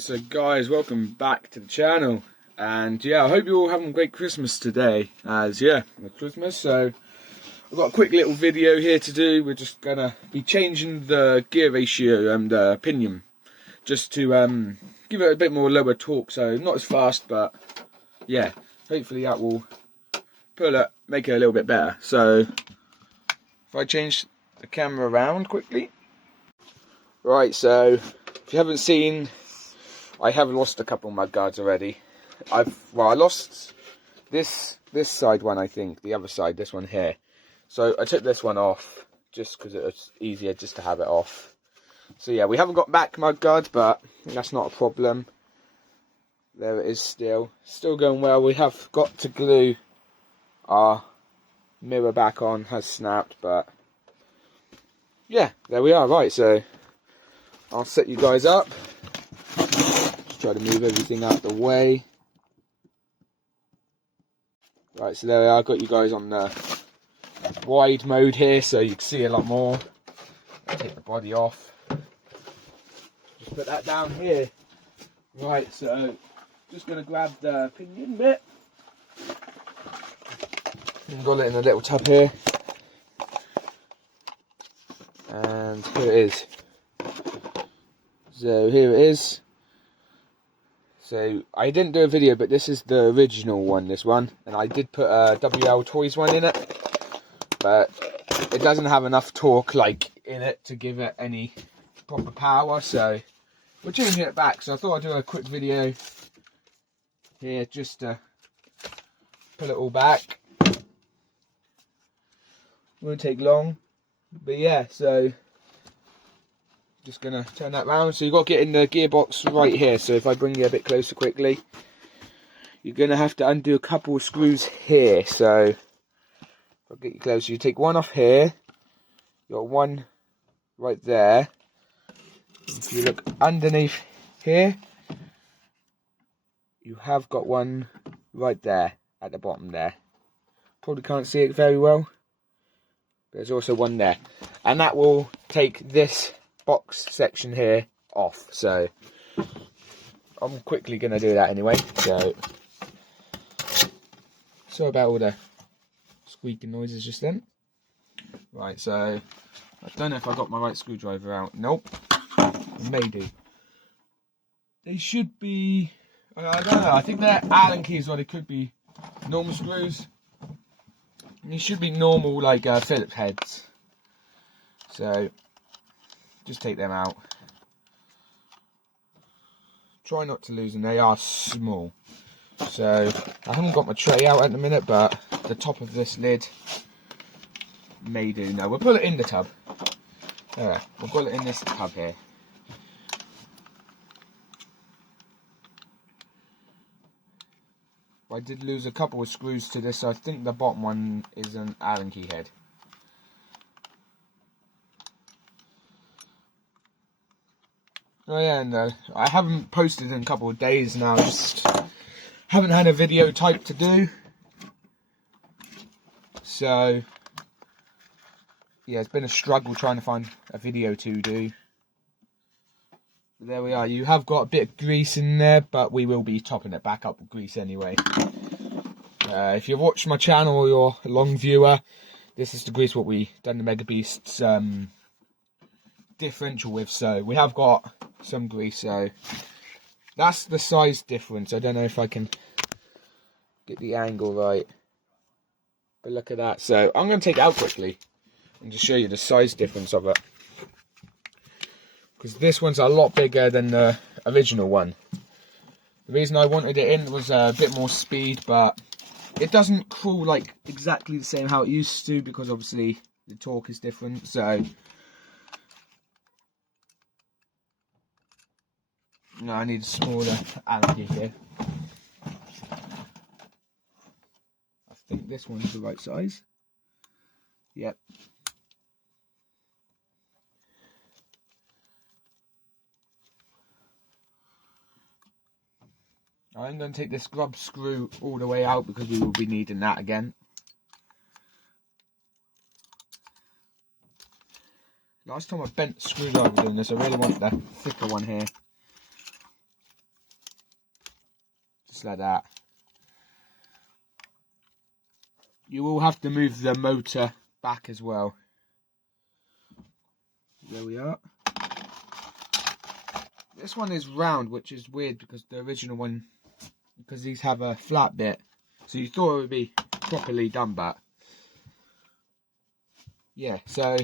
Right, so guys, welcome back to the channel, and yeah, I hope you're all having a great Christmas today, as yeah, it's Christmas, so I've got a quick little video here to do. We're just gonna be changing the gear ratio and pinion, just to give it a bit more lower torque, so not as fast, but yeah, hopefully that will make it a little bit better. So, if I change the camera around quickly. Right, so if you haven't seen, I have lost a couple of mudguards already. I lost this side one, I think, the other side, this one here. So I took this one off just because it was easier just to have it off. So yeah, we haven't got back mudguards, but that's not a problem. There it is still going well. We have got to glue our mirror back on, has snapped, but yeah, there we are. Right, so I'll set you guys up. Just try to move everything out of the way. Right, so there we are. Got you guys on the wide mode here, so you can see a lot more. I'll take the body off. Just put that down here. Right, so just gonna grab the pinion bit. And got it in a little tub here. And here it is. So here it is. So I didn't do a video, but this is the original one, this one. And I did put a WL Toys one in it. But it doesn't have enough torque like in it to give it any proper power. So we're changing it back. So I thought I'd do a quick video here just to pull it all back. Won't take long. But yeah, so just gonna turn that round. So you've got to get in the gearbox right here. So if I bring you a bit closer quickly, you're gonna have to undo a couple of screws here. So I'll get you closer. You take one off here. You got one right there. If you look underneath here, you have got one right there at the bottom there. Probably can't see it very well. There's also one there, and that will take this box section here off. So I'm quickly going to do that anyway. So sorry about all the squeaking noises just then. Right, so I don't know if I got my right screwdriver out. Nope, I may do. They should be, I don't know, I think they're Allen keys, or they could be normal screws. These should be normal, like Phillips heads. So just take them out. Try not to lose them, they are small. So I haven't got my tray out at the minute, but the top of this lid may do. No, we'll put it in the tub. Alright, we'll put it in this tub here. I did lose a couple of screws to this, so I think the bottom one is an Allen key head. Oh yeah, and I haven't posted in a couple of days now, just haven't had a video type to do. So yeah, it's been a struggle trying to find a video to do. But there we are. You have got a bit of grease in there, but we will be topping it back up with grease anyway. If you've watched my channel or you're a long viewer, this is the grease what we done the Mega Beasts differential with. So we have got some grease. So that's the size difference. I don't know if I can get the angle right, but look at that. So I'm going to take it out quickly and just show you the size difference of it, because this one's a lot bigger than the original one. The reason I wanted it in was a bit more speed, but it doesn't crawl like exactly the same how it used to, because obviously the torque is different. So no, I need a smaller Allen key here. I think this one's the right size. Yep. I'm going to take this grub screw all the way out, because we will be needing that again. Last time I bent screwdriver doing this, I really want the thicker one here. just like that. You will have to move the motor back as well. There we are. This one is round, which is weird because the original one, because these have a flat bit, so you thought it would be properly done, but yeah. So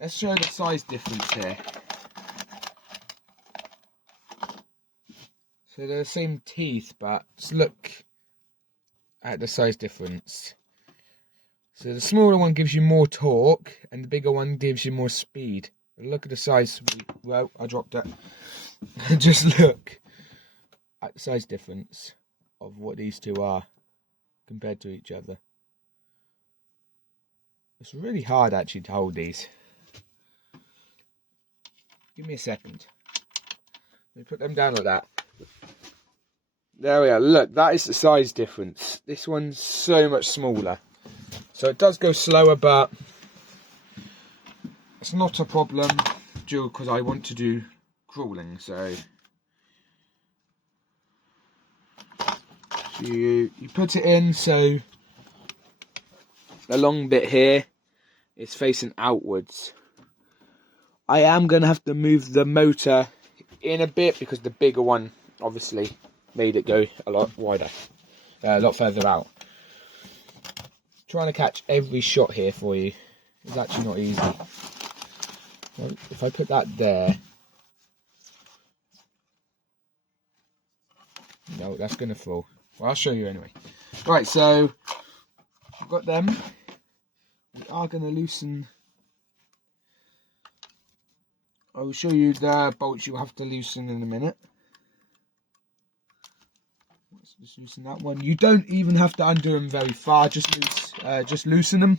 let's show the size difference here. So they're the same teeth, but just look at the size difference. So the smaller one gives you more torque, and the bigger one gives you more speed. Look at the size. Well, I dropped it. Just look at the size difference of what these two are compared to each other. It's really hard actually to hold these. Give me a second. Let me put them down like that. There we are. Look, that is the size difference. This one's so much smaller. So it does go slower, but it's not a problem because I want to do crawling. So you put it in, so the long bit here is facing outwards. I am going to have to move the motor in a bit because the bigger one obviously made it go a lot wider, a lot further out. Trying to catch every shot here for you is actually not easy. Well, if I put that there, no, that's going to fall. Well, I'll show you anyway. Right, so I've got them. We are going to loosen. I will show you the bolts you have to loosen in a minute. Let's just loosen that one. You don't even have to undo them very far. Just loosen them,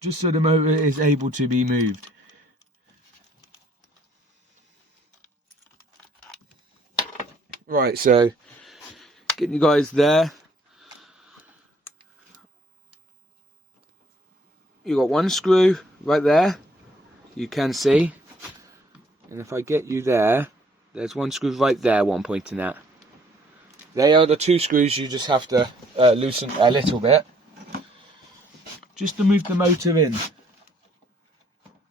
just so the motor is able to be moved. Right, so getting you guys there. You got one screw right there, you can see, and if I get you there, there's one screw right there, what I'm pointing at. They are the two screws you just have to loosen a little bit, just to move the motor in.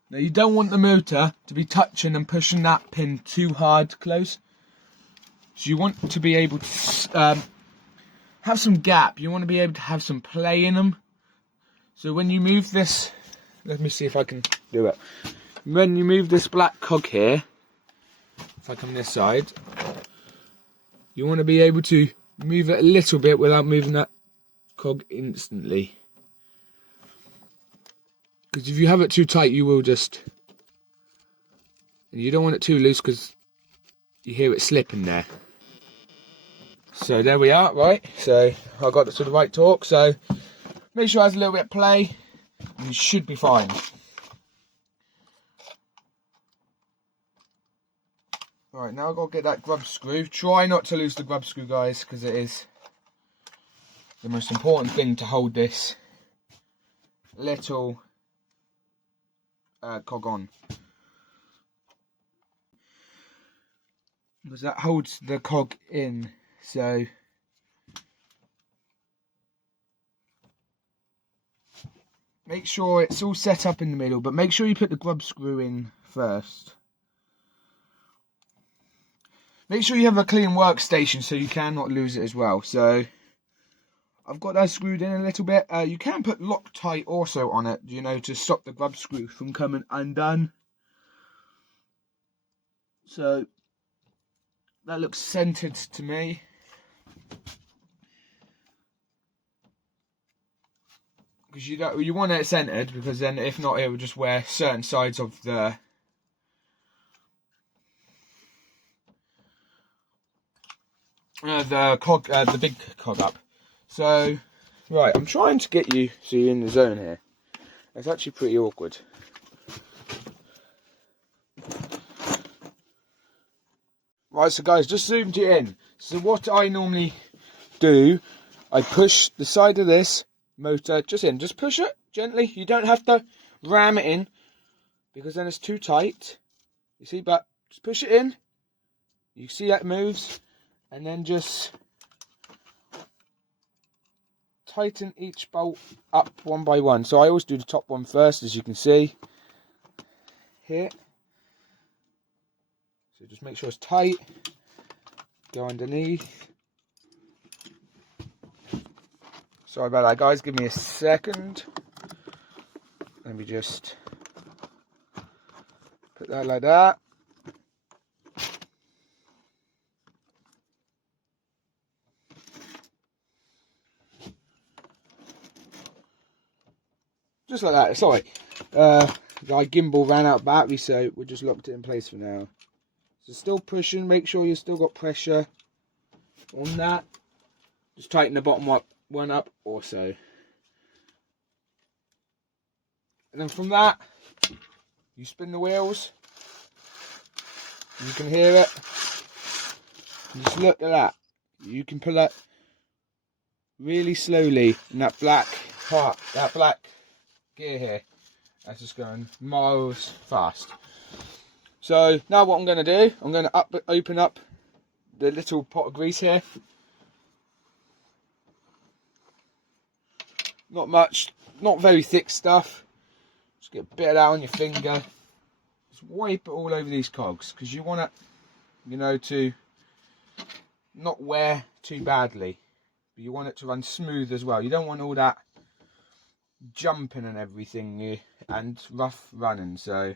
Now you don't want the motor to be touching and pushing that pin too hard close. So you want to be able to have some gap. You want to be able to have some play in them. So when you move this, let me see if I can do it. When you move this black cog here, if I come this side, you want to be able to move it a little bit without moving that cog instantly. Because if you have it too tight, you will just... And you don't want it too loose because you hear it slipping there. So there we are, right? So I got it to the right torque. So make sure it has a little bit of play, and you should be fine. Right, now I've got to get that grub screw. Try not to lose the grub screw, guys, because it is the most important thing to hold this little cog on. Because that holds the cog in, so make sure it's all set up in the middle, but make sure you put the grub screw in first. Make sure you have a clean workstation so you cannot lose it as well. So I've got that screwed in a little bit. You can put Loctite also on it, you know, to stop the grub screw from coming undone. So that looks centered to me. Because you want it centered, because then if not, it will just wear certain sides of the cog, the big cog up. So, right, I'm trying to get you so you're in the zone here. It's actually pretty awkward. Right, so guys, just zoomed you in. So what I normally do, I push the side of this motor just in. Just push it gently. You don't have to ram it in, because then it's too tight. You see, but just push it in. You see that moves, and then just tighten each bolt up one by one. So I always do the top one first, as you can see here. So just make sure it's tight. Go underneath. Sorry about that, guys. Give me a second. Let me just put that like that. Just like that. It's alright. My gimbal ran out of battery, so we just locked it in place for now. So still pushing. Make sure you've still got pressure on that. Just tighten the bottom one up also. And then from that, you spin the wheels. You can hear it. And just look at that. You can pull it really slowly in that black part, that black gear here. That's just going miles fast. So now what I'm going to do, I'm going to open up the little pot of grease here. Not much, not very thick stuff. Just get a bit of that on your finger. Just wipe it all over these cogs, because you want it, you know, to not wear too badly. But you want it to run smooth as well. You don't want all that jumping and everything and rough running. So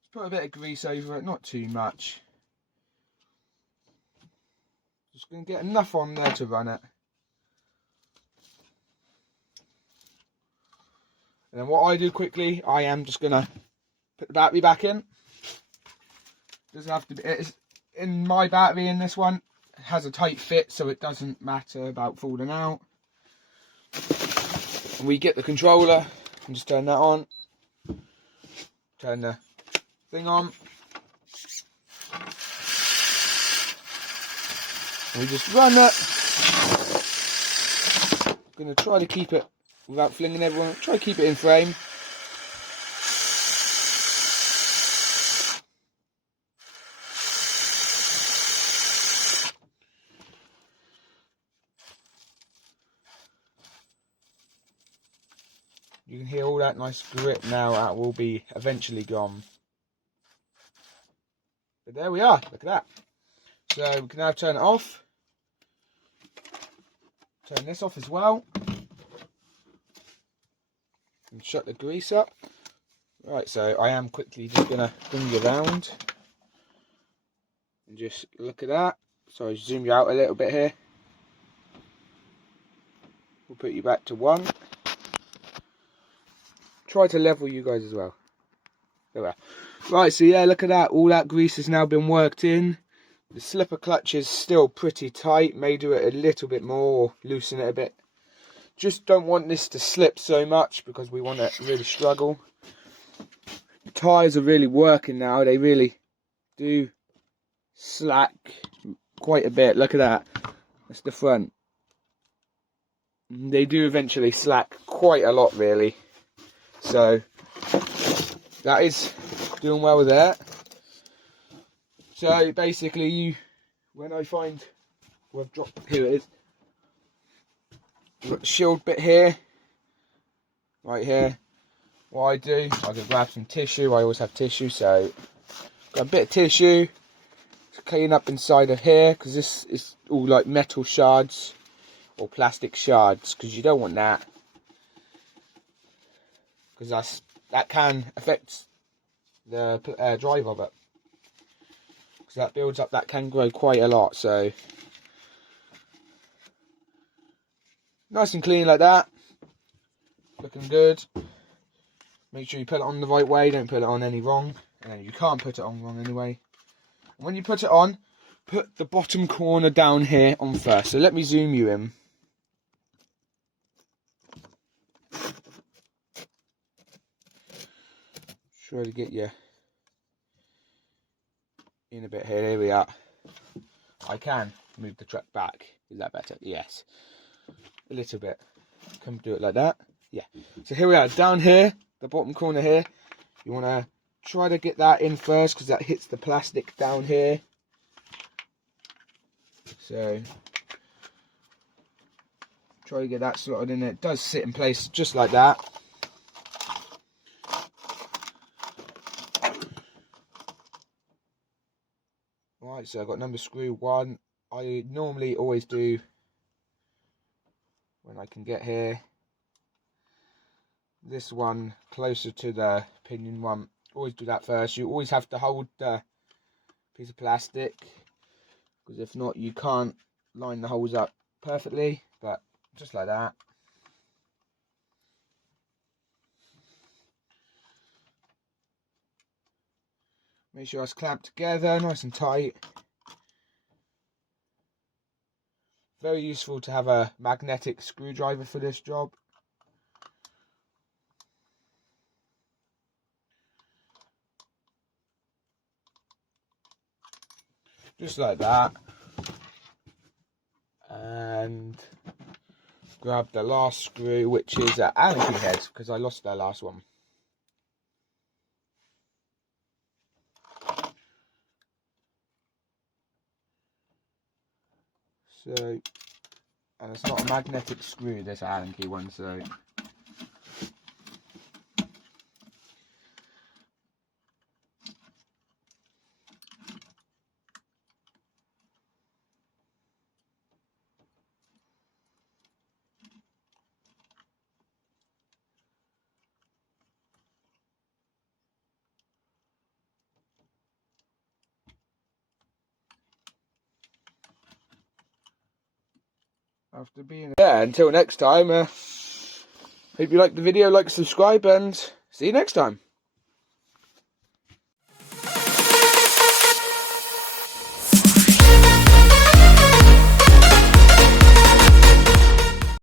just put a bit of grease over it, not too much. Just going to get enough on there to run it. And then what I do quickly, I am just going to put the battery back in. Doesn't have to be, it's in my battery in this one, it has a tight fit, so it doesn't matter about falling out. And we get the controller and just turn that on. Turn the thing on. And we just run it. I'm going to try to keep it without flinging everyone. Try to keep it in frame. You can hear all that nice grip now. That will be eventually gone. But there we are. Look at that. So we can now turn it off. Turn this off as well. And shut the grease up. Right, so I am quickly just going to bring you around. And just look at that. So I zoom you out a little bit here. We'll put you back to 1. Try to level you guys as well. There we are. Right, so yeah, look at that. All that grease has now been worked in. The slipper clutch is still pretty tight. May do it a little bit more, or loosen it a bit. Just don't want this to slip so much, because we want it to really struggle. The tyres are really working now. They really do slack quite a bit. Look at that. That's the front. They do eventually slack quite a lot, really. So that is doing well with that. So basically, when I find, well, I've dropped, here it is. You've got the shield bit here, right here. What I do, I can grab some tissue. I always have tissue, so got a bit of tissue to clean up inside of here, because this is all like metal shards or plastic shards, because you don't want that, because that can affect the drive of it. Because that builds up, that can grow quite a lot. So nice and clean like that, looking good. Make sure you put it on the right way, don't put it on any wrong, and you can't put it on wrong anyway. And when you put it on, put the bottom corner down here on first. So let me zoom you in. Try to get you in a bit here. Here we are. I can move the truck back. Is that better? Yes. A little bit. Come do it like that. Yeah. So here we are. Down here, the bottom corner here. You want to try to get that in first, because that hits the plastic down here. So try to get that slotted in. It does sit in place just like that. Right, so I've got number screw 1. I normally always do, when I can get here, this one closer to the pinion one. Always do that first. You always have to hold the piece of plastic, because if not you can't line the holes up perfectly, but just like that. Make sure it's clamped together nice and tight. Very useful to have a magnetic screwdriver for this job. Just like that. And grab the last screw, which is an Allen key head, because I lost the last one. So, and it's not a magnetic screw, this Allen key one, so after being until next time, hope you liked the video, like, subscribe, and see you next time.